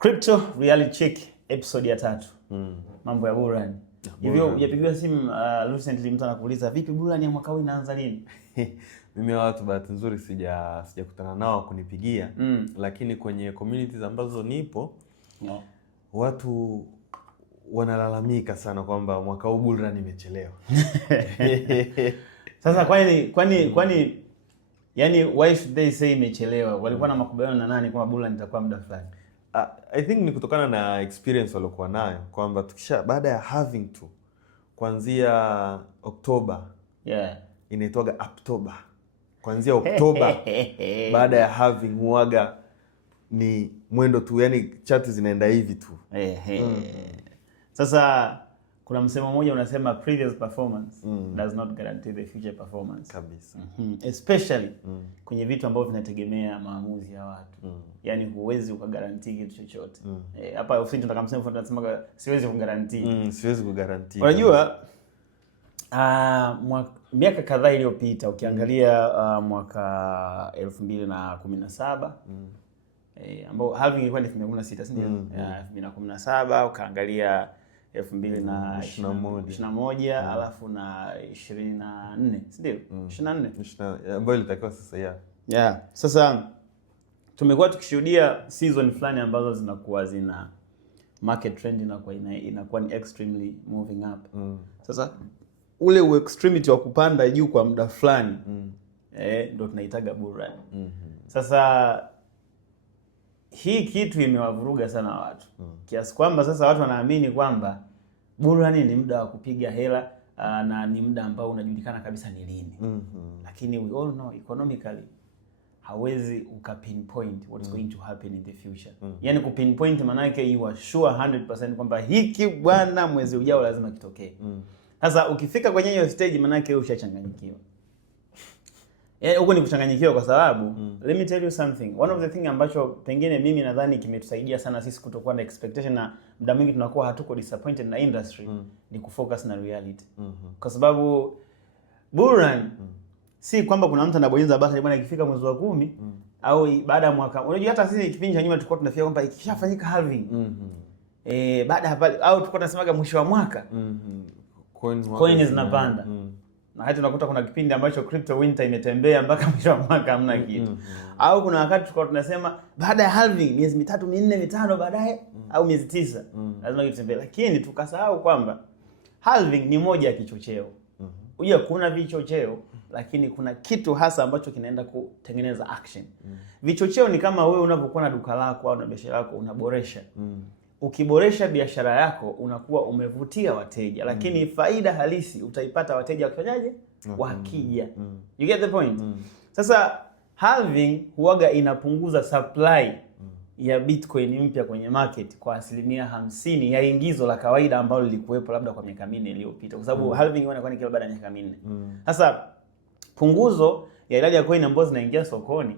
Crypto Reality Check episode ya 3. Mambo ya burudani. Hivyo hujapigiwa simu recently mtu anakuuliza vipi burudani ya mwaka huu inaanza lini? Mimi watu bahati nzuri sijakutana nao kunipigia, lakini kwenye communities ambazo nipo watu wanalalamika sana kwamba mwaka huu burudani imechelewa. Sasa kwani yani why should they say imechelewa? Walikuwa na makubaliano na nani kwamba burudani itakuwa muda fulani? I think ni kutokana na experience waliokuwa nayo kwamba baada ya having to kuanzia Oktoba, inaitwaga Oktoba. Kuanzia Oktoba baada ya having huaga ni mwendo tu, yani chati zinaenda hivi tu. Sasa kuna msemo mmoja unasema previous performance does not guarantee the future performance. Kabisa. Especially kwenye vitu ambavyo vinategemea maamuzi ya watu. Yani huwezi ukaguarantee kitu chochote. Hapa ofisi tunataka msemo tunasema siwezi kuguarantee. Siwezi kuguarantee. Unajua miaka kadhaa iliyopita ukiangalia mwaka 2017 ambao halving ilikuwa ni 2016, si ndio? 2017 ukaangalia 2021 alafu na 24, si ndio? 24 ambayo ilitakiwa sasa Sasa tumekuwa tukishuhudia season fulani ambazo zinakuwa zina market trend inakuwa ni extremely moving up. Sasa ule extremity wa kupanda juu kwa muda fulani ndio tunaitaga burudani. Sasa hii kitu imewavuruga sana watu kiasi kwamba sasa watu wanaamini kwamba burudani ni muda wa kupiga hela na ni muda ambao unajulikana kabisa ni lini. Lakini we all know economically hawezi ukapinpoint what's going to happen in the future. Yani kupinpoint maana yake you are sure 100% kwamba hiki bwana mwezi ujao lazima kitokee. Sasa ukifika kwenye hiyo stage maana yake ushachanganyikiwa. Yani huko ni kuchanganyikiwa kwa sababu let me tell you something. One of the thing ambacho pengine mimi nadhani kimetusaidia sana sisi kutokuwa na expectation na muda mwingi tunakuwa hatuko disappointed na industry ni kufocus na reality. Kwa sababu burudani si kwamba kuna mtu anabonyeza basi bwana ikifika mwezi wa 10 au baada ya mwaka. Unajua hata sisi kipindi cha nyuma tulikuwa tunafikia kwamba ikishafanyika halving baada ya pale au tulikuwa tunasemaga mwisho wa mwaka coins zinapanda. Na hata unakuta kuna kipindi ambacho crypto winter imetembea mpaka mwisho wa mwaka hamna kitu. Au kuna wakati tulikuwa tunasema baada ya halving miezi 3, 4, 5 baadaye au miezi 9 lazima kitembee. Lakini tukasahau kwamba halving ni moja ya kichocheo. Unajua kuna vichocheo lakini kuna kitu hasa ambacho kinaenda kutengeneza action. Vichocheo ni kama wewe unapokuwa na duka lako au na biashara yako unaboresha. Ukiboresha biashara yako unakuwa umevutia wateja, lakini faida halisi utaipata wateja wakifanyaje? Wakija. You get the point? Sasa halving huaga inapunguza supply ya Bitcoin mpya kwenye market kwa 50% ya ingizo la kawaida ambalo lilikuwepo labda kwa miaka 4 iliyopita, kwa sababu halving inakuwa ni kila baada ya miaka 4. Sasa punguzo ya idadi ya coin ambazo zinaingia sokoni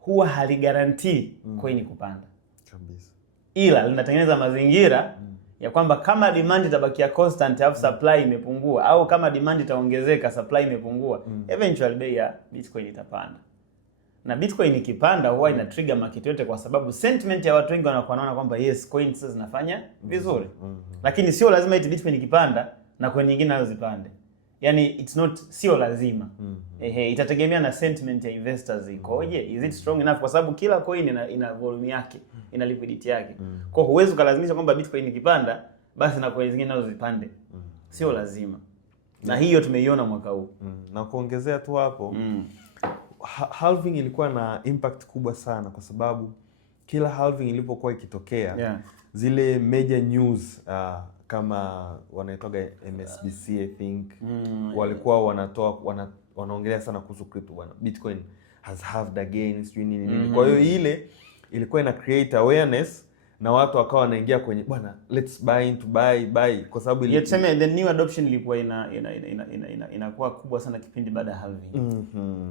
huwa haligarantii coin kupanda kabisa, ila linatengeneza mazingira ya kwamba kama demand itabakia constant au supply imepungua, au kama demand itaongezeka supply imepungua, eventually bei ya Bitcoin itapanda. Na Bitcoin ikipanda huwa ina trigger market yote, kwa sababu sentiment ya watu wengi wanaona kwamba yes coins zinafanya vizuri. Lakini sio lazima eti Bitcoin ikipanda na coin nyingine nazo zipande. Yani it's not, sio lazima. Itategemea na sentiment ya investors ikoje. Is it strong enough? Kwa sababu kila coin ina volume yake, ina liquidity yake. Kwa huwezi kulazimisha kwamba Bitcoin ikipanda basi na coin zingine nazo zipande. Sio lazima. Na hiyo tumeiona mwaka huu. Na kuongezea tu hapo, halving ilikuwa na impact kubwa sana kwa sababu kila halving ilipokuwa ikitokea zile major news kama wanaitoga MSBC I think walikuwa wanaongelea sana kuhusu crypto bwana, Bitcoin has halved again, sijui nini. Kwa hiyo ile ilikuwa ina create awareness na watu wakawa wanaingia kwenye bwana let's buy into buy kwa sababu ile tuseme the new adoption ilikuwa inakuwa kubwa sana kipindi baada ya halving.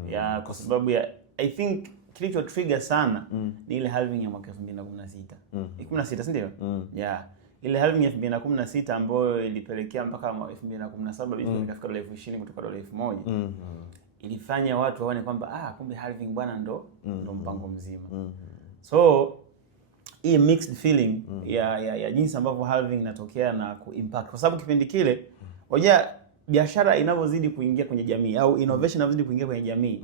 Ya kwa sababu ya I think kilicho trigger sana ni ile halving ya mwaka 2016. 16 si ndio? Ile halving ya 2016 ambayo ilipelekea mpaka 2017 Bitcoin ikafika $20,000 kutoka $1,000. Ilifanya watu waone kwamba kumbe halving bwana ndo mpango mzima. So hii mixed feeling ya jinsi ambavyo halving inatokea na kuimpact, kwa sababu kipindi kile hoja biashara inavyozidi kuingia kwenye jamii au innovation inavyozidi kuingia kwenye jamii,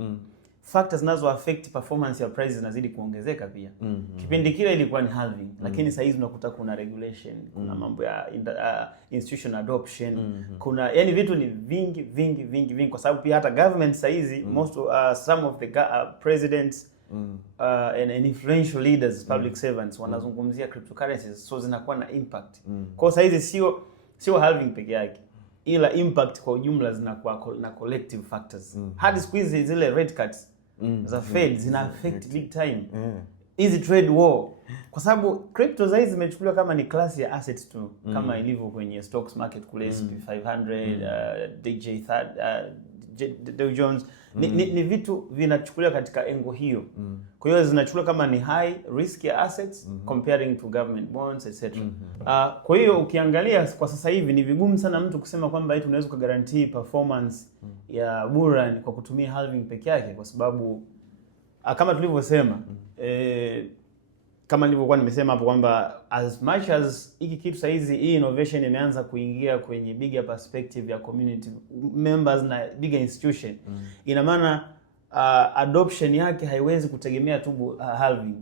factors zinazo affect performance ya prices zinazidi kuongezeka pia. Kipindi kile ilikuwa ni halving, lakini sasa hizi unakuta kuna regulation, kuna mambo ya institution adoption, kuna yani vitu ni vingi kwa sababu pia hata government sasa hizi some of the presidents and influential leaders, public servants wanazungumzia cryptocurrencies, so zinakuwa na impact. Kwa sasa hizi sio halving peke yake, ila impact kwa ujumla zinakuwa na collective factors. Hadi siku hizi zile rate cuts za Fed zina affect big time hizi trade war, kwa sababu crypto hizi zimechukuliwa kama ni class ya assets tu, kama ilivyo kwenye stocks market kule S&P 500 Dow Jones. Ni vitu vinachukuliwa katika engo hiyo. Kwa hiyo zinachukuliwa kama ni high risk ya assets comparing to government bonds etc. Kwa hiyo ukiangalia kwa sasa hivi ni vigumu sana mtu kusema kwamba eti unaweza kuguarantee performance ya bullrun kwa kutumia halving peke yake, kwa sababu kama tulivyosema kama nilivyokuwa nimesema hapo kwamba as much as hiki kitu sasa hizi hii innovation imeanza kuingia kwenye bigger perspective ya community members na bigger institution, ina maana adoption yake haiwezi kutegemea tu halving.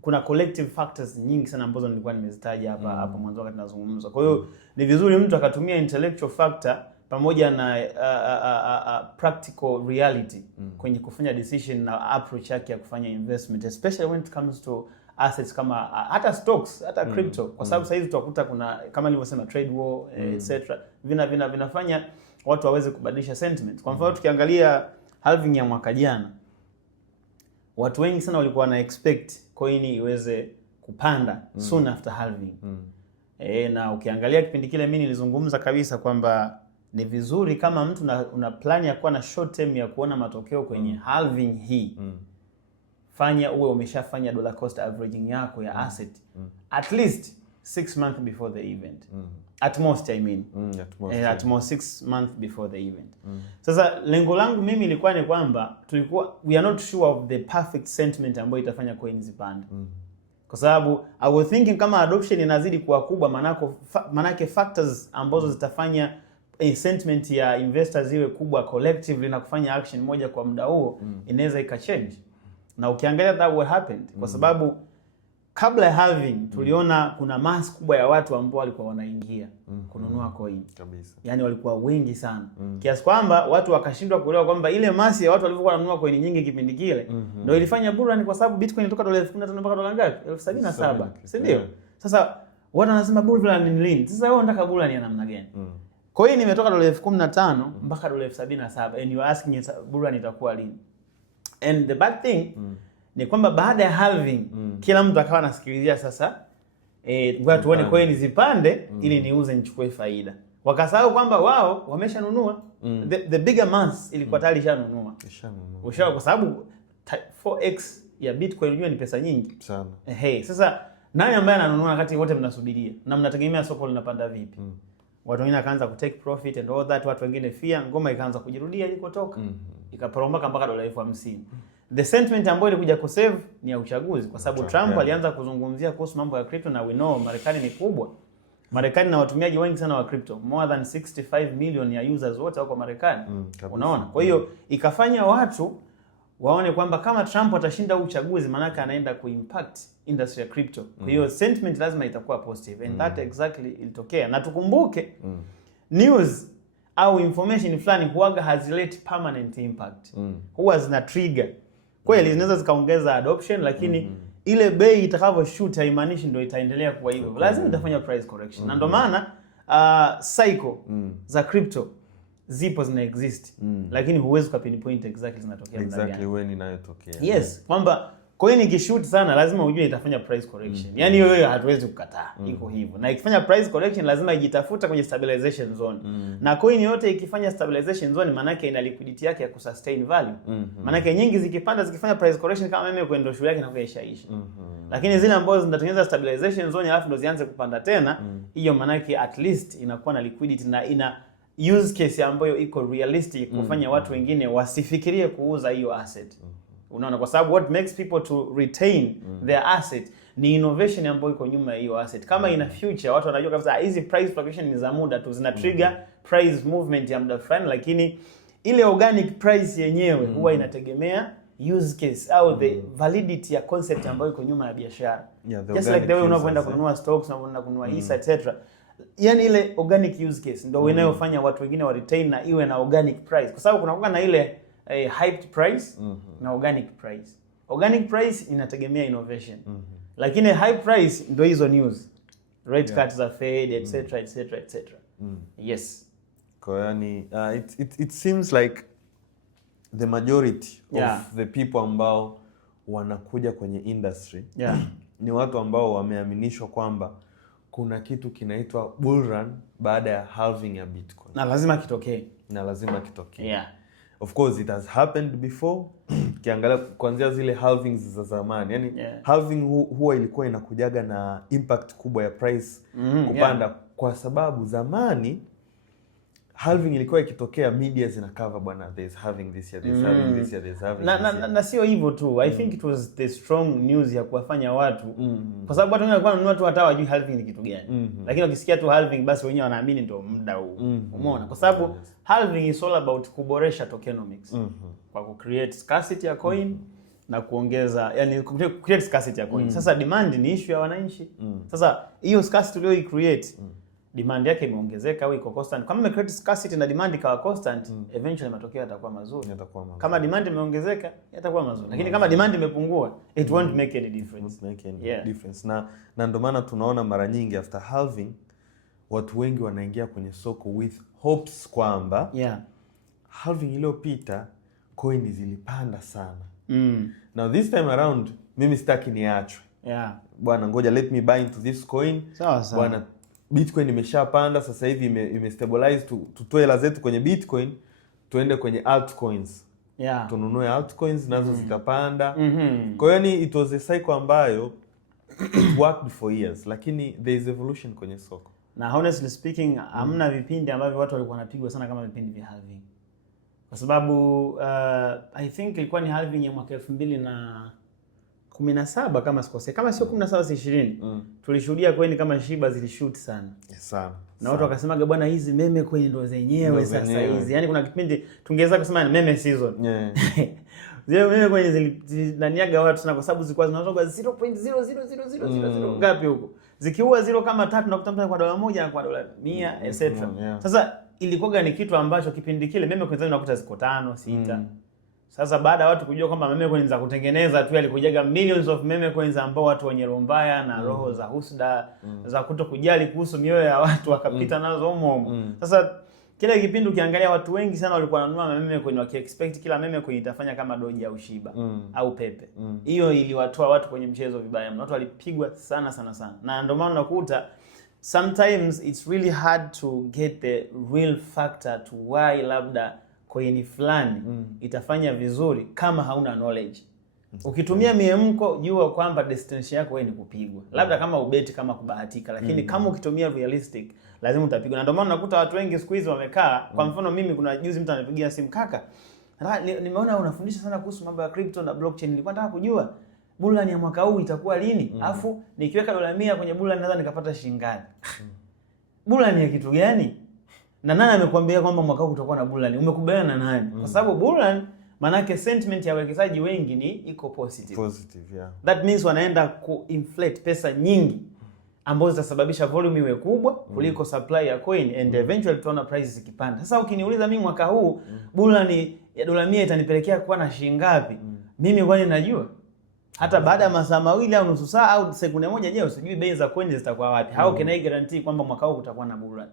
Kuna collective factors nyingi sana ambazo nilikuwa nimezitaja hapo mwanzo wakati nazungumza. Kwa hiyo ni vizuri mtu akatumia intellectual factor pamoja na practical reality kwenye kufanya decision na approach yake ya kufanya investment, especially when it comes to assets kama hata stocks, hata crypto, kwa sababu sasa hizi tutakuta kuna kama nilivyosema trade war etc. vinafanya watu waweze kubadilisha sentiment. Kwa mfano tukiangalia halving ya mwaka jana, watu wengi sana walikuwa na expect coin iweze kupanda soon after halving. Na ukiangalia kipindi kile mimi nilizungumza kabisa kwamba ni vizuri kama mtu una plan ya kuwa na short term ya kuona matokeo kwenye halving hii, fanya uwe umeshafanya dollar cost averaging yako ya asset at least 6 months before the event. At most I mean. At most 6 months before the event. Sasa lengo langu mimi ilikuwa ni kwamba we are not sure of the perfect sentiment ambayo itafanya coins zipande. Kwa sababu I was thinking kama adoption inazidi kuwa kubwa, manake factors ambazo zitafanya sentiment ya investors iwe kubwa collectively na kufanya action moja kwa muda huo inaweza ikachange. Na ukiangalia that what happened, kwa sababu kabla ya halving tuliona kuna mass kubwa ya watu ambao walikuwa wanaingia kununua coin kabisa. Yani walikuwa wengi sana. Kiasi kwamba watu wakashindwa kuelewa kwamba ile mass ya watu walivyokuwa wananunua coin nyingi kipindi kile ndio ilifanya bullrun, kwa sababu Bitcoin ilitoka dola 15,000 mpaka dola ngapi? 77,000, si ndio? Sasa watu wanasema bullrun ni lini? Sasa wewe unataka bullrun ya namna gani? Coin imetoka dola 15,000 mpaka dola 77,000 and you are asking bullrun itakuwa lini? And the bad thing ni kwamba baada ya halving kila mtu akawa anasikilizia sasa ngoja tuone coin zipande ili niuze nichukue faida. Wakasahau kwamba wao wameshanunua. The bigger mass ilikuwa tayari ishanunua. Kwa sababu 4x ya Bitcoin unajua ni pesa nyingi sana. Sasa nani ambaye ananunua wakati wote mnasubiria na mnategemea soko linapanda vipi? Watu wengine akaanza ku take profit and all that, watu wengine fear, ngoma ikaanza kujirudia ilikotoka. Ikaporomoka mpaka dola 50,000. The sentiment ambayo ilikuja kusave ni ya uchaguzi, kwa sababu Trump alianza kuzungumzia kuhusu mambo ya crypto, na we know Marekani ni kubwa. Marekani na watumiaji wengi sana wa crypto, more than 65 million ya users wote wako Marekani. Unaona? Kwa hiyo ikafanya watu waone kwamba kama Trump atashinda uchaguzi manaka anaenda kuimpact industry ya crypto. Kwa hiyo sentiment lazima itakuwa positive, and that exactly ilitokea. Na tukumbuke news au information fulani huaga hazileti permanent impact. Huwa zina trigger. Kweli zinaweza zikaongeza adoption, lakini ile bei itakavyoshoot haimaanishi ndio itaendelea kuwa hivyo. Lazima itafanya price correction. Na ndio maana cycle za crypto zipo, zina exist, lakini huwezi kupinpoint exactly zinatokea ndani gani. Exactly when inayotokea. Yes, kwamba coin ikishoot sana lazima ujue itafanya price correction. Yaani hiyo hatuwezi kukataa. Iko hivyo. Na ikifanya price correction lazima ijitafuta kwenye stabilization zone. Na coin yote ikifanya stabilization zone maana yake ina liquidity yake ya kusustain value. Maana yake nyingi zikipanda zikifanya price correction kama meme kwenda shule yake na kuishaisha. Lakini zile ambazo zinatengeneza stabilization zone alafu ndo zianze kupanda tena, hiyo maana yake at least inakuwa na liquidity na ina use case ambayo iko realistic kufanya watu wengine wasifikirie kuuza hiyo asset. Unaona, kwa sababu what makes people to retain their asset ni innovation ambayo iko nyuma ya hiyo asset. Kama ina future watu wanajua kabisa hizi price fluctuation ni za muda tu, zina trigger price movement ya muda fulani, lakini ile organic price yenyewe huwa inategemea use case au the validity ya concept ambayo iko nyuma ya biashara. Just like the way unavyoenda kununua stocks, unavyoenda kununua hisa etc. Yani ile organic use case ndio inayofanya watu wengine wa retain na iwe na organic price, kwa sababu kunakuwa na ile hyped price na organic price. Organic price inategemea innovation. Lakini high price ndio hizo news. Rate cuts za Fed etc etc etc. Yes. Kwa yani it seems like the majority of the people ambao wanakuja kwenye industry ni watu ambao wameaminishwa kwamba kuna kitu kinaitwa bull run baada ya halving ya Bitcoin. Na lazima kitokee. Of course it has happened before. Kiangalia kuanzia zile halvings za zamani. Yani halving huwa ilikuwa inakujaga na impact kubwa ya price kupanda kwa sababu zamani halving ilikuwa ikitokea media zina cover bwana, there's halving this year, there's halving this year, there's halving this year. Na sio hivyo tu. I think it was the strong news ya kuwafanya watu kwa sababu watu wengi walikuwa wananunua tu hata hawajui halving ni kitu gani. Lakini wakisikia tu halving basi wenyewe wanaamini ndio muda huu. Umeona? Kwa sababu halving is all about kuboresha tokenomics. Kwa ku create scarcity ya coin na kuongeza, yani create scarcity ya coin. Sasa demand ni issue ya wananchi. Sasa hiyo scarcity ulio create demand yake imeongezeka au iko constant. Kama ume create scarcity na demand ikawa constant, eventually matokeo yatakuwa mazuri. Kama demand imeongezeka yatakuwa mazuri. Lakini kama demand imepungua, it won't make any difference. Difference. Na ndio maana tunaona mara nyingi after halving watu wengi wanaingia kwenye soko with hopes kwamba halving iliyopita coin zilipanda sana. Now this time around mimi sitaki niachwe. Bwana ngoja let me buy into this coin. Bwana Bitcoin imeshapanda sasa hivi imestabilize, tutoe hela zetu kwenye Bitcoin tuende kwenye altcoins. Tununue altcoins nazo zitapanda. Kwa hiyo it was a cycle ambayo it worked for years, lakini there is evolution kwenye soko. Na honestly speaking hamna vipindi ambavyo watu walikuwa wanapigwa sana kama vipindi vya halving. Kwa sababu I think ilikuwa ni halving ya mwaka 2017 kama sikose, kama sio 17 si 20. Tulishuhudia coin kama Shiba zilishoot sana. Sana. Na watu wakasemaga bwana hizi meme coin ndo zenyewe sasa hizi. Yaani kuna kipindi tungeweza kusema ni meme season. Zile meme coin ziliniaga watu sana kwa sababu zilikuwa zinatoka 0.00000 ngapi huko. Zikiua 0 kama 3 na kutamta kwa $1 na kwa $100 etc. Sasa ilikuwa ni kitu ambacho kipindi kile meme coin unakuta ziko 5, 6. Sasa baada ya watu kujua kwamba meme coins za kutengeneza tu alikujaga millions of meme coins ambao watu wenye roho mbaya na roho za husda za kutokujali kuhusu mioyo ya watu wakapita nazo humo. Sasa kile kipindi ukiangalia watu wengi sana walikuwa wananunua meme coin wakiexpect kila meme coin itafanya kama Doge au Shiba au Pepe. Hiyo iliwatoa watu kwenye mchezo vibaya. Watu walipigwa sana. Na ndio maana unakuta sometimes it's really hard to get the real factor to why labda coin fulani itafanya vizuri kama hauna knowledge. Ukitumia miemko jua kwamba destination yako wewe ni kupigwa. Labda kama ubeti kama kubahatika, lakini kama ukitumia realistic lazima utapigwa. Na ndio maana unakuta watu wengi siku hizi wamekaa. Kwa mfano mimi kuna juzi mtu anapigia simu, kaka, nimeona unafundisha sana kuhusu mambo ya crypto na blockchain. Nilikuwa nataka kujua bull run ya mwaka huu itakuwa lini? Alafu nikiweka $100 kwenye bull run naweza nikapata shilingi ngapi? Bull run ya kitu gani? Na nani amekwambia kwamba mwaka huu kutakuwa na bull run? Umekubaliana na nani? Kwa sababu bull run maana yake sentiment ya wawekezaji wengi ni iko positive. That means wanaenda ku-inflate pesa nyingi ambazo zitasababisha volume iwe kubwa kuliko supply ya coin and eventually tutaona prices zikipanda. Sasa ukiniuliza mimi mwaka huu bull run ya $100 itanipelekea kuwa na shilingi ngapi? Mimi kwani najua? Hata baada ya masaa mawili au nusu saa au sekunde moja, je, usijui bei za coin zitakuwa wapi? How can I guarantee kwamba mwaka huu kutakuwa na bull run?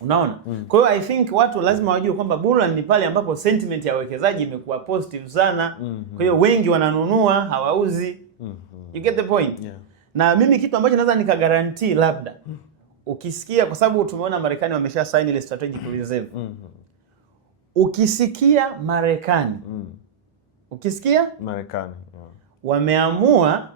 Unaona? Kwa hiyo I think watu lazima wajue kwamba bull run ni pale ambapo sentiment ya wawekezaji imekuwa positive sana. Kwa hiyo wengi wananunua, hawauzi. You get the point? Na mimi kitu ambacho naweza nikagarantii labda ukisikia, kwa sababu tumeona Marekani wamesha sign ile strategic reserve. Ukisikia Marekani wameamua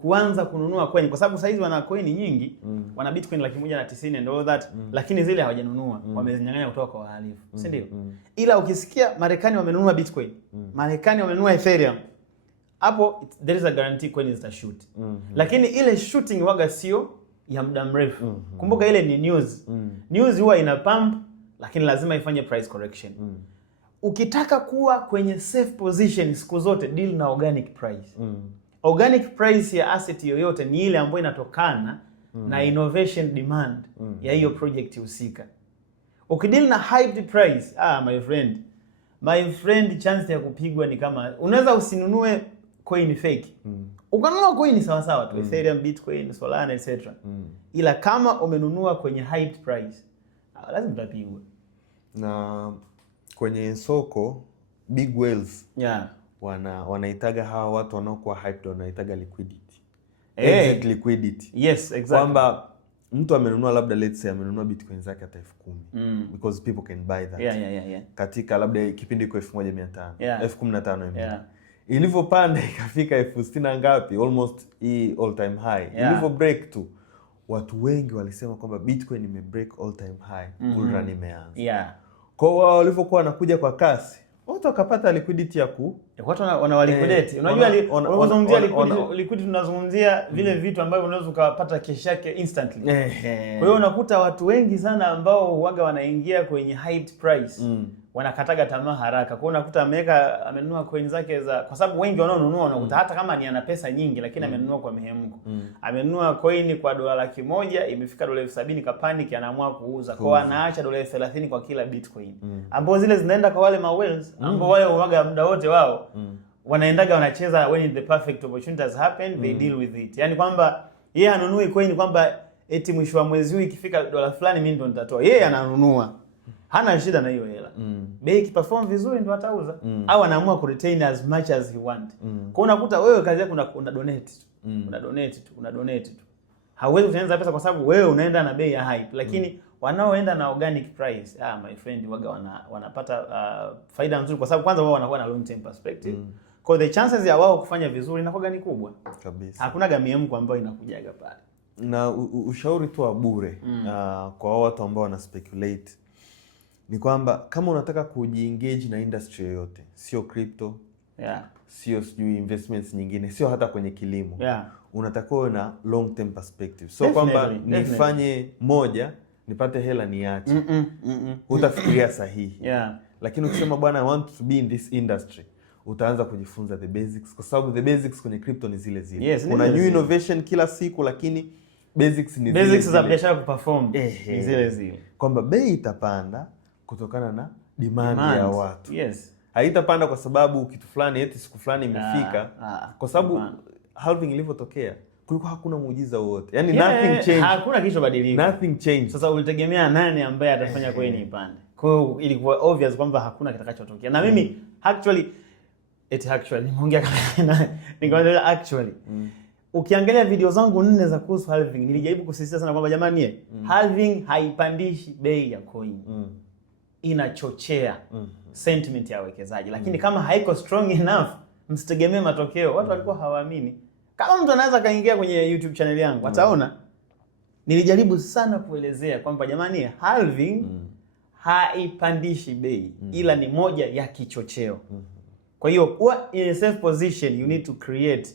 kuanza kununua coin, kwa sababu saizi wana coin nyingi, wana Bitcoin 190 and all that, lakini zile hawajanunua, wamezinyang'anya kutoka kwa wahalifu, si ndio? Ila ukisikia Marekani wamenunua Bitcoin, Marekani wamenunua Ethereum, hapo there is a guarantee coin zitashoot. Lakini ile shooting waga sio ya muda mrefu. Kumbuka ile ni news. News huwa ina pump, lakini lazima ifanye price correction. Ukitaka kuwa kwenye safe position siku zote, deal na organic price. Organic price ya asset yoyote ni ile ambayo inatokana na innovation demand ya hiyo project husika. Ukideal na hyped price, my friend, chance ya kupigwa ni kama unaweza usinunue coin fake. Ukanunua coin sawa sawa tu, Ethereum, Bitcoin, Solana etc. Ila kama umenunua kwenye hyped price, lazima utapigwa. Na kwenye soko big whales wanaitaga hawa watu wanaokuwa hyped, wanaitaga liquidity. Exit liquidity. Yes, exactly. Kwamba mtu amenunua labda, let's say amenunua Bitcoin zake hata 10,000 because people can buy that. Katika labda kipindi iko 1,500, 15,000 Ilivyopanda ikafika 60,000 ngapi, almost all time high. Ilivyo break tu, watu wengi walisema kwamba Bitcoin ime break all time high, bull run imeanza. Kwa wao walivyokuwa wanakuja kwa kasi, watu wakapata liquidity ya watu wanawaliquidate. Unajua unazungumzia liquidity, tunazungumzia vile vitu ambavyo unaweza ukapata cash yake instantly. Kwa hiyo unakuta watu wengi sana ambao huaga wanaingia kwenye hyped price, wanakataga tamaa haraka. Kwa hiyo unakuta amenunua coin zake kwa sababu wengi wanaonunua unakuta hata kama ni ana pesa nyingi, lakini amenunua kwa mihemko. Amenunua coin kwa $100,000, imefika $70,000 kapanic, anaamua kuuza. Kwa hiyo anaacha $30 kwa kila Bitcoin. Ambao zile zinaenda kwa wale mawhales ambao wale huaga muda wote wao wanaendaga wanacheza when the perfect opportunity has happened, they deal with it. Yaani kwamba yeye anunui coin kwamba eti mwisho wa mwezi huu ikifika dola fulani mimi ndo nitatoa. Yeye ananunua. Hana shida na hiyo hela. Bei ikiperform vizuri ndo atauza. Au anaamua ku retain as much as he want. Kwa unakuta wewe kazi yako una donate tu. Una donate tu. Hauwezi kutengeneza pesa kwa sababu wewe unaenda na bei ya hype, lakini wanaoenda na organic price, my friend, waga wanapata faida nzuri kwa sababu kwanza wao wanakuwa na long term perspective. Kwa the chances ya wao kufanya vizuri inakuwa ni kubwa kabisa. Hakuna gamiemko ambayo inakujaga pale. Na ushauri tu wa bure kwa watu ambao wana speculate ni kwamba kama unataka kujiengage na industry yoyote, sio crypto, sio investments nyingine, sio hata kwenye kilimo, unatakiwa na long term perspective. So kwamba nifanye moja nipate hela niache, utafikiria sahihi. Lakini ukisema bwana I want to be in this industry, utaanza kujifunza the basics, kwa sababu the basics kwenye crypto ni zile zile. Kuna new innovation kila siku, lakini basics ni zile zile. Basics za biashara kuperform ni zile zile. Kwamba bei itapanda kutokana na demand ya watu. Haitapanda kwa sababu kitu fulani eti siku fulani imefika. Kwa sababu halving ilivyotokea kulikuwa hakuna muujiza wote. Yaani nothing changed. Hakuna kitu badilika. Nothing changed. Sasa ulitegemea nani ambaye atafanya coin ipande? Kwa hiyo ilikuwa obvious kwamba hakuna kitakachotokea. Na mimi actually nimeongea kama nikamwambia actually ukiangalia video zangu 4 za kuhusu halving, nilijaribu kusisitiza sana kwamba jamani, halving haipandishi bei ya coin. Inachochea sentiment ya wawekezaji, lakini kama haiko strong enough, msitegemee matokeo. Watu walikuwa hawaamini. Kama mtu anaweza kaingia kwenye YouTube channel yangu, ataona nilijaribu sana kuelezea kwamba jamani, halving haipandishi bei, ila ni moja ya kichocheo. Kwa hiyo kuwa in a safe position, you need to create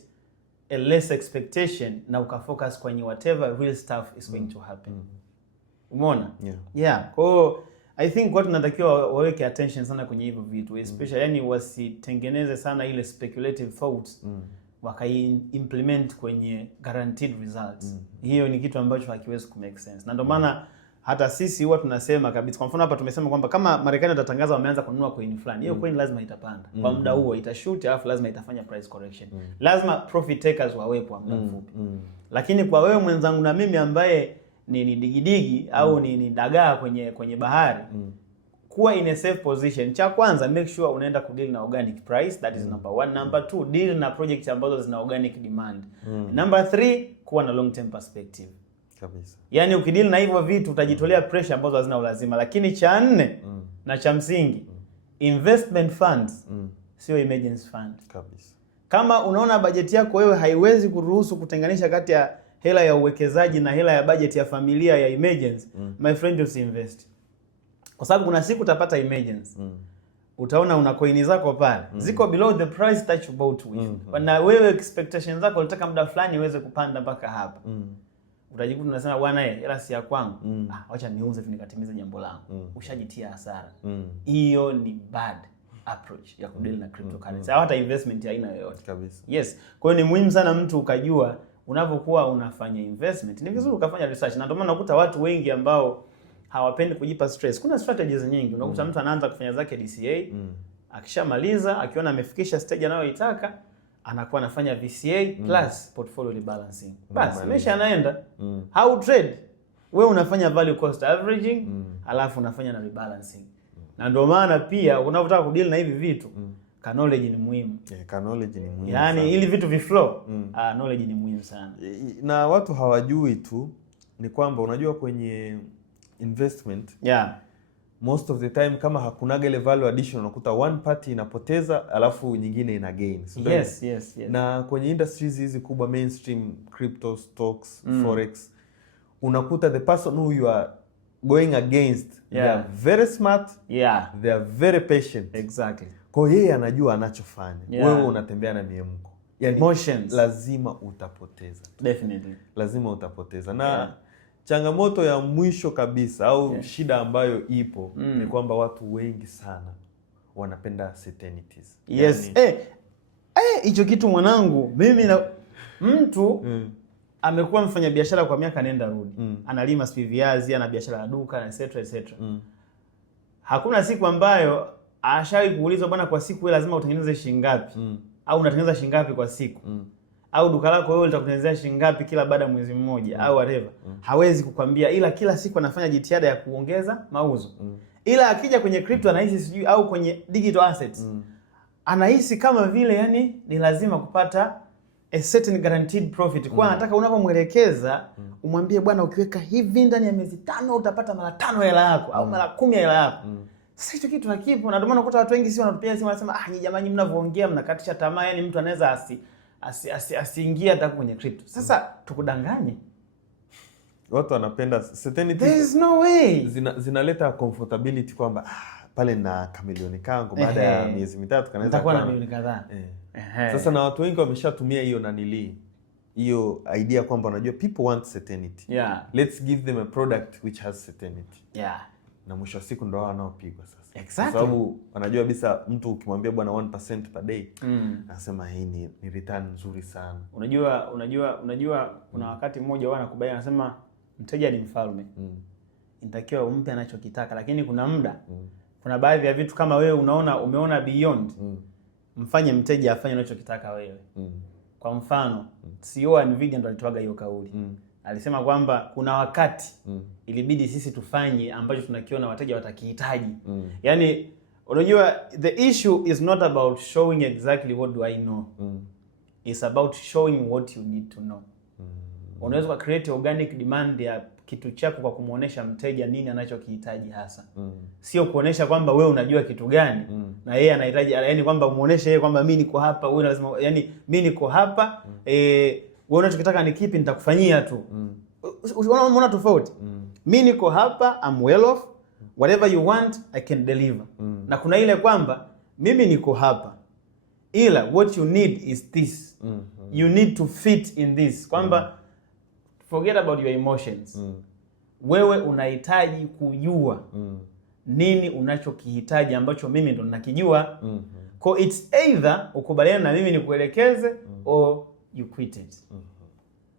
a less expectation na ukafocus kwenye whatever real stuff is going to happen. Umeona? Kwa hiyo I think watu natakiwa waweke attention sana kwenye hivyo vitu, especially yani wasitengeneze sana ile speculative thoughts wakai-implement kwenye guaranteed results. Hiyo ni kitu ambacho hakiwezi ku make sense. Na ndio maana hata sisi huwa tunasema kabisa, kwa mfano hapa tumesema kwamba kama Marekani watatangaza wameanza kununua coin fulani, hiyo coin lazima itapanda. Kwa muda huo itashoot, alafu lazima itafanya price correction. Lazima profit takers wawepo kwa muda mfupi. Lakini kwa wewe mwenzangu na mimi ambaye ni digidigi au ni dagaa kwenye bahari, kuwa in a safe position. Cha kwanza, make sure unaenda kudeal na organic price, that is number 1. Number 2, deal na project ambazo zina organic demand. Number 3, kuwa na long term perspective. Kabisa. Yaani ukideal na hivyo vitu utajitolea pressure ambazo hazina ulazima. Lakini cha 4 na cha msingi, investment funds sio emergency fund. Kabisa. Kama unaona bajeti yako wewe haiwezi kuruhusu kutenganisha kati ya hela ya uwekezaji na hela ya budget ya familia ya emergency, my friend, usiinvest. Kwa sababu kuna siku utapata emergency. utaona una coin zako pale ziko below the price that you bought with. Na wewe expectations zako unataka muda fulani iweze kupanda mpaka hapa. Utajikuta unasema bwana hela si ya kwangu. Acha niuze tu nikatimize jambo langu. Ushajitia hasara. Hiyo ni bad approach ya kudeal na cryptocurrency. Hata investment ya aina yoyote. Kabisa. Yes. Kwa hiyo ni muhimu sana mtu ukajua unapokuwa unafanya investment. Ni vizuri ukafanya research. Na ndio maana unakuta watu wengi ambao hawapendi kujipa stress. Kuna strategies nyingi. Unakuta mtu anaanza kufanya zake DCA. Akishamaliza, akiona amefikisha stage anayoitaka, anakuwa anafanya VCA plus portfolio rebalancing. Basi mesha anaenda. How trade? Wewe unafanya value cost averaging, alafu unafanya na rebalancing. Na ndio maana pia unapotaka kudeal na hivi vitu, knowledge ni muhimu. Knowledge ni muhimu. Yaani ili vitu viflow, knowledge ni muhimu sana. Na watu hawajui tu ni kwamba unajua kwenye investment, most of the time kama hakunaga ile value addition unakuta one party inapoteza alafu nyingine ina gain. Yes. Na kwenye industries hizi kubwa mainstream crypto stocks, forex, unakuta the person who you are going against, they are very smart, they are very patient. Exactly. Kwa yeye anajua anachofanya. Wewe unatembea na miemko. Yani emotions. Lazima utapoteza. Definitely. Lazima utapoteza. Na changamoto ya mwisho kabisa au shida ambayo ipo ni kwamba watu wengi sana wanapenda certainties. Yes. Yani, hicho kitu mwanangu, mimi na mtu amekuwa mfanya biashara kwa miaka nenda rudi. Analima viazi, ana biashara ya duka, etc. Hakuna siku ambayo ashawahi kuulizwa bwana, kwa siku wewe lazima utengeneze shilingi ngapi? Au unatengeneza shilingi ngapi kwa siku? Au duka lako wewe litakutengenezea shilingi ngapi kila baada ya mwezi mmoja au whatever. Hawezi kukwambia, ila kila siku anafanya jitihada ya kuongeza mauzo. Ila akija kwenye crypto anahisi sijui, au kwenye digital assets anahisi kama vile yani ni lazima kupata a certain guaranteed profit. Kwa anataka unapomwelekeza umwambie bwana, ukiweka hivi ndani ya miezi 5 utapata mara 5 hela yako au mara 10 hela yako. Sasa hicho kitu hakipo, na ndio maana unakuta watu wengi si wanatupia simu wanasema nyinyi jamani mnavoongea mnakatisha tamaa, yani mtu anaweza asiingie hata kwenye crypto. Sasa tukudanganye. Watu wanapenda certainty. There is no way. Zinaleta comfortability kwamba pale na kamilioni kangu baada ya miezi 3 kanaweza kuwa na milioni kadhaa. Sasa na watu wengi wameshatumia hiyo idea kwamba unajua people want certainty. Let's give them a product which has certainty. Na mwisho wa siku ndio wanaopigwa sasa. Exactly. Kwa sababu anajua bisa mtu ukimwambia bwana 1% per day, anasema hii ni return nzuri sana. Unajua kuna wakati mmoja wanakubali anasema mteja ni mfalme. Inatakiwa umpe anachokitaka, lakini kuna muda kuna baadhi ya vitu kama wewe umeona beyond. Mfanye mteja afanye anachokitaka wewe. Kwa mfano, CEO wa Nvidia ndo alitoaga hiyo kauli. Alisema kwamba kuna wakati ilibidi sisi tufanye ambacho tunakiona wateja watakihitaji. Yaani unajua the issue is not about showing exactly what do I know. It's about showing what you need to know. Unaweza ku create organic demand ya kitu chako kwa kumuonesha mteja nini anachokihitaji hasa. Sio kuonesha kwamba wewe unajua kitu gani na yeye anahitaji, yani kwamba umuoneshe yeye kwamba mimi niko hapa, wewe lazima, yani mimi niko hapa, wewe unachokitaka ni kipi nitakufanyia tu. Unaona tofauti? Mimi niko hapa, I'm well off, whatever you want I can deliver. Na kuna ile kwamba mimi niko hapa ila what you need is this. You need to fit in this. Kwamba forget about your emotions. Wewe unahitaji kujua nini unachokihitaji ambacho mimi ndo ninakijua. Kwa it's either ukubaliana na mimi nikuelekeze or you quit it.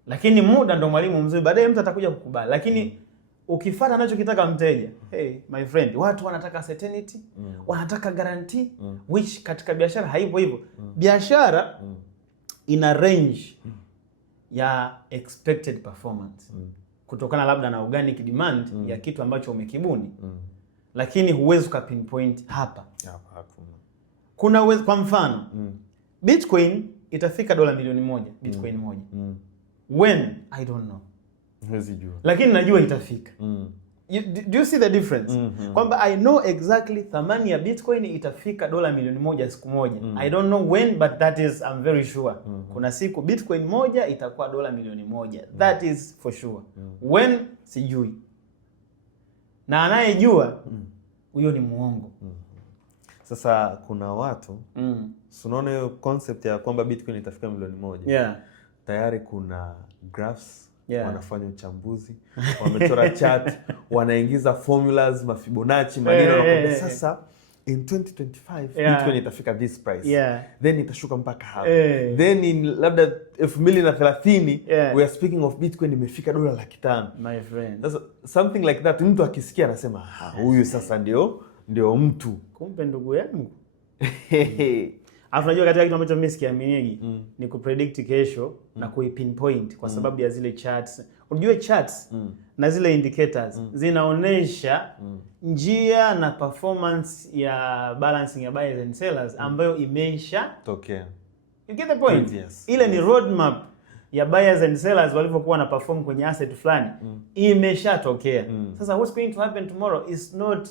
Lakini muda ndo mwalimu mzuri, baadaye mtu atakuja kukubali. Lakini ukifuata anachokitaka mteja, hey my friend, watu wanataka certainty, wanataka guarantee, which katika biashara haipo hivyo. Biashara ina range ya expected performance kutokana labda na organic demand ya kitu ambacho umekibuni. Lakini huwezi ka pinpoint hapa. Kuna uwezo, kwa mfano Bitcoin itafika dola milioni 1 Bitcoin moja. When? I don't know. Huwezi jua. Lakini najua itafika. Do you see the difference? Kwamba I know exactly thamani ya Bitcoin itafika dola milioni 1 siku moja. I don't know when, but that is I'm very sure. Kuna siku Bitcoin moja itakuwa dola milioni 1. That is for sure. When? Sijui. Na anayejua huyo ni muongo. Sasa kuna watu unaona hiyo concept ya kwamba Bitcoin itafika milioni 1. Tayari kuna graphs, wanafanya uchambuzi, wamechora chart, wanaingiza formulas, Fibonacci, maneno wanakwambia sasa in 2025 Bitcoin itafika this price. Then itashuka mpaka hapa. Then in labda 2030 we are speaking of Bitcoin imefika $500,000. My friend. That's something like that. Mtu akisikia anasema huyu sasa ndio mtu. Kumbe ndugu yangu. Alafu unajua katika kitu ambacho mimi sikiamini ni kupredict kesho na kuipinpoint kwa sababu ya zile charts. Unajua charts na zile indicators zinaonesha njia na performance ya balancing ya buyers and sellers ambayo imeisha tokea. You get the point? Ile ni roadmap ya buyers and sellers walivyokuwa na perform kwenye asset fulani imeshatokea. Sasa what's going to happen tomorrow is not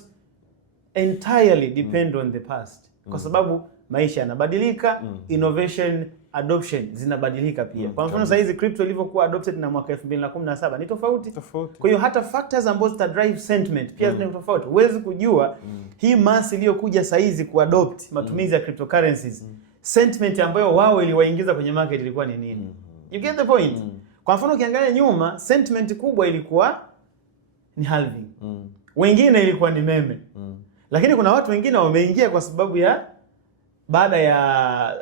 entirely depend on the past. Kwa sababu maisha yanabadilika, innovation, adoption zinabadilika pia. Kwa mfano sasa hizi crypto ilivyokuwa adopted na mwaka 2017 ni tofauti. Kwa hiyo hata factors ambazo zita drive sentiment pia ni tofauti. Huwezi kujua hii mass iliyokuja sasa hizi kuadopt matumizi ya cryptocurrencies, sentiment ambayo wao iliwaingiza kwenye market ilikuwa ni nini. You get the point? Kwa mfano ukiangalia nyuma, sentiment kubwa ilikuwa ni halving. Wengine ilikuwa ni meme. Lakini kuna watu wengine wameingia kwa sababu ya baada ya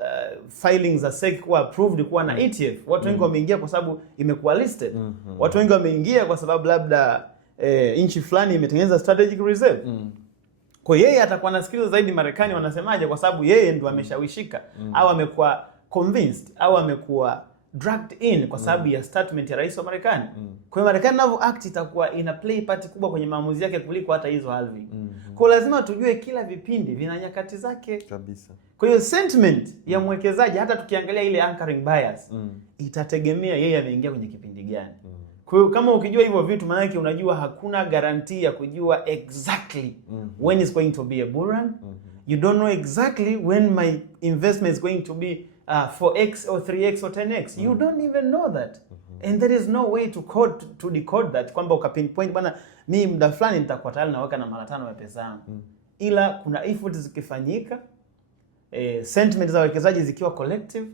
filings za SEC kuwa approved kuwa na ETF. Watu wengi wameingia kwa sababu imekuwa listed. Watu wengi wameingia kwa sababu labda nchi fulani imetengeneza strategic reserve. Kwa yeye atakuwa anasikiliza zaidi Marekani wanasemaje kwa sababu yeye ndo ameshawishika au amekuwa convinced au amekuwa dragged in kwa sababu ya statement ya rais wa Marekani. Kwa hiyo Marekani navyo act itakuwa ina play part kubwa kwenye maamuzi yake kuliko hata hizo halving. Kwa lazima tujue kila vipindi vina nyakati zake kabisa. Kwa hiyo sentiment ya mwekezaji hata tukiangalia ile anchoring bias itategemea yeye ameingia kwenye kipindi gani. Kwa hiyo kama ukijua hivyo vitu maana yake unajua hakuna guarantee ya kujua exactly when is going to be a bull run. You don't know exactly when my investment is going to be 4x or 3x or 10x. You don't even know that. And there is no way to decode that kwamba ukapinpoint bwana mimi muda fulani nitakuwa tayari naweka na mara 5 ya pesa yangu. Ila kuna efforts zikifanyika, sentiment za wawekezaji zikiwa collective,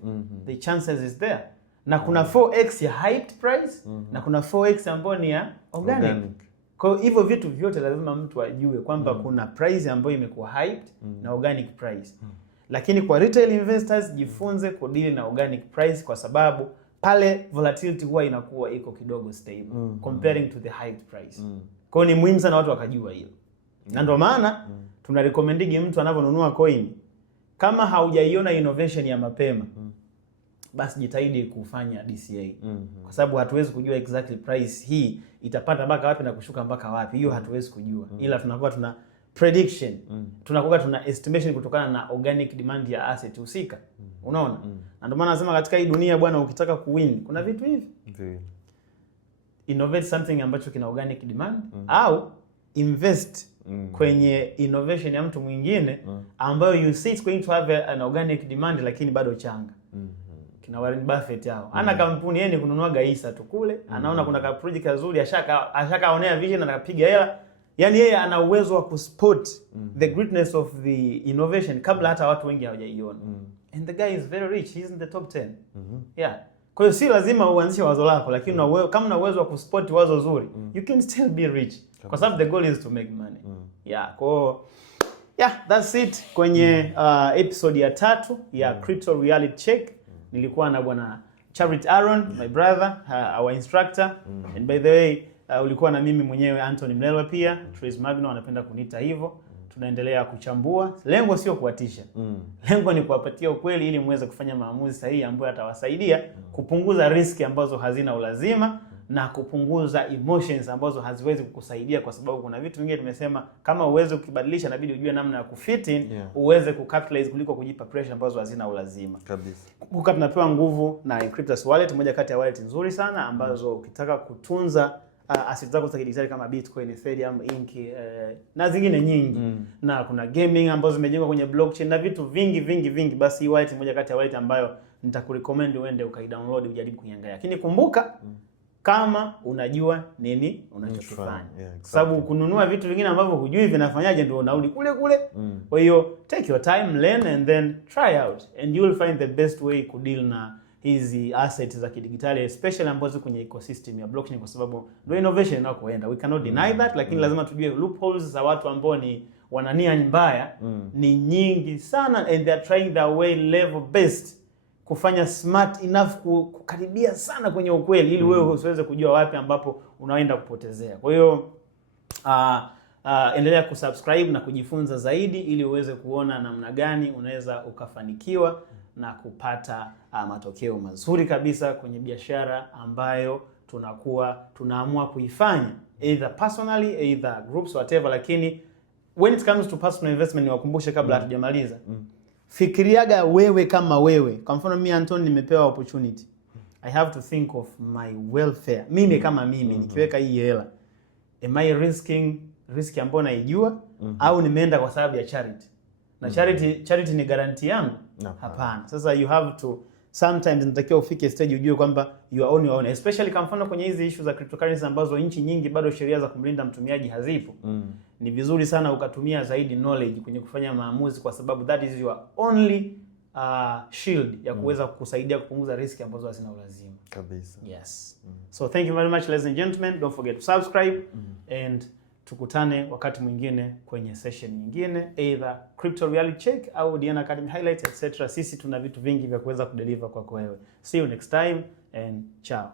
the chances is there. Na kuna 4x ya hyped price na kuna 4x ambayo ni ya organic. Kwa hivyo vitu vyote lazima mtu ajue kwamba kuna price ambayo imekuwa hyped na organic price. Lakini kwa retail investors jifunze kudili na organic price kwa sababu pale volatility huwa inakuwa iko kidogo stable comparing to the hyped price. Kwa hiyo ni muhimu sana watu wakajua hilo. Na ndio maana tuna recommending mtu anavyonunua coin kama haujaiona innovation ya mapema basi jitahidi kufanya DCA. Kwa sababu hatuwezi kujua exactly price hii itapanda mpaka wapi na kushuka mpaka wapi. Hiyo hatuwezi kujua. Ila tunakuwa tuna prediction. Tunakuwa tuna estimation kutokana na organic demand ya asset husika. Unaona? Na ndio maana nasema katika hii dunia bwana ukitaka kuwin kuna vitu hivi. Innovate something ambacho kina organic demand au invest kwenye innovation ya mtu mwingine ambayo you see it's going to have an organic demand lakini bado changa. Kina Warren Buffett hao. Ana kampuni yeye ni kununua gaisa tu kule, anaona kuna ka project nzuri ashakaonea vision na akapiga hela. Yaani yeye ana uwezo wa kuspot the greatness of the innovation kabla hata watu wengi hawajaiona. And the guy is very rich, he's in the top 10. Yeah. Kwa hiyo si lazima uanzishe wazo lako lakini kama una uwezo wa kuspot wazo zuri, you can still be rich. Kwa sababu the goal is to make money. Yeah, that's it kwenye episode ya 3 ya Crypto Reality Check. Nilikuwa na bwana Charity Aaron, my brother, our instructor. And by the way, ulikuwa na mimi mwenyewe Anthony Mlelwa pia, Trace Magno anapenda kuniita hivyo. Tunaendelea kuchambua. Lengo sio kuwatisha. Lengo ni kuwapatia ukweli ili muweze kufanya maamuzi sahihi ambayo yatawasaidia kupunguza riski ambazo hazina ulazima na kupunguza emotions ambazo haziwezi kukusaidia kwa sababu kuna vitu vingine tumesema kama uweze ukibadilisha inabidi ujue namna ya kufit in uweze kucapitalize kuliko kujipa pressure ambazo hazina ulazima. Kabisa. Kumbuka tunapewa nguvu na Encryptus Wallet, moja kati ya wallet nzuri sana ambazo ukitaka kutunza assets zako za kidijitali kama Bitcoin, Ethereum, Ink na zingine nyingi. Na kuna gaming ambazo zimejengwa kwenye blockchain na vitu vingi basi hii wallet moja kati ya wallet ambayo nitakurecommend uende ukaidownload ujaribu kuiangalia. Lakini kumbuka kama unajua nini unachokifanya. Yeah, exactly. Sababu kununua vitu vingine ambavyo hujui vinafanyaje ndio unarudi kule kule. Kwa hiyo take your time, learn and then try out and you will find the best way ku deal na hizi assets za kidigitali, especially ambazo kwenye ecosystem ya blockchain, kwa sababu ndio innovation inakoenda. We cannot deny that, lakini lazima tujue loopholes za watu ambao ni wanania mbaya ni nyingi sana, and they are trying their way level best kufanya smart enough kukaribia sana kwenye ukweli ili wewe usiweze kujua wapi ambapo unaenda kupotezea. Kwa hiyo endelea kusubscribe na kujifunza zaidi ili uweze kuona namna gani unaweza ukafanikiwa na kupata matokeo mazuri kabisa kwenye biashara ambayo tunaamua kuifanya, either personally, either groups, whatever. Lakini when it comes to personal investment, niwakumbushe kabla hatujamaliza, fikiriaga wewe kama wewe. Kwa mfano mimi Anton nimepewa opportunity, I have to think of my welfare. Mimi kama mimi nikiweka hii hela, am I risking risk ambayo naijua au nimeenda kwa sababu ya charity? Na charity ni guarantee yangu? Hapana. Sasa you have to sometimes natakiwa ufike stage ujue kwamba you are on your own, especially kwa mfano kwenye hizi issue za cryptocurrency ambazo nchi nyingi bado sheria za kumlinda mtumiaji hazipo. Ni vizuri sana ukatumia zaidi knowledge kwenye kufanya maamuzi, kwa sababu that is your only shield ya kuweza kukusaidia kupunguza riski ambazo hazina ulazima kabisa. Yes. So thank you very much ladies and gentlemen, don't forget to subscribe and tukutane wakati mwingine kwenye session nyingine, either Crypto Reality Check au Diana Academy Highlights etc. Sisi tuna vitu vingi vya kuweza kudeliver kwako wewe. See you next time and ciao.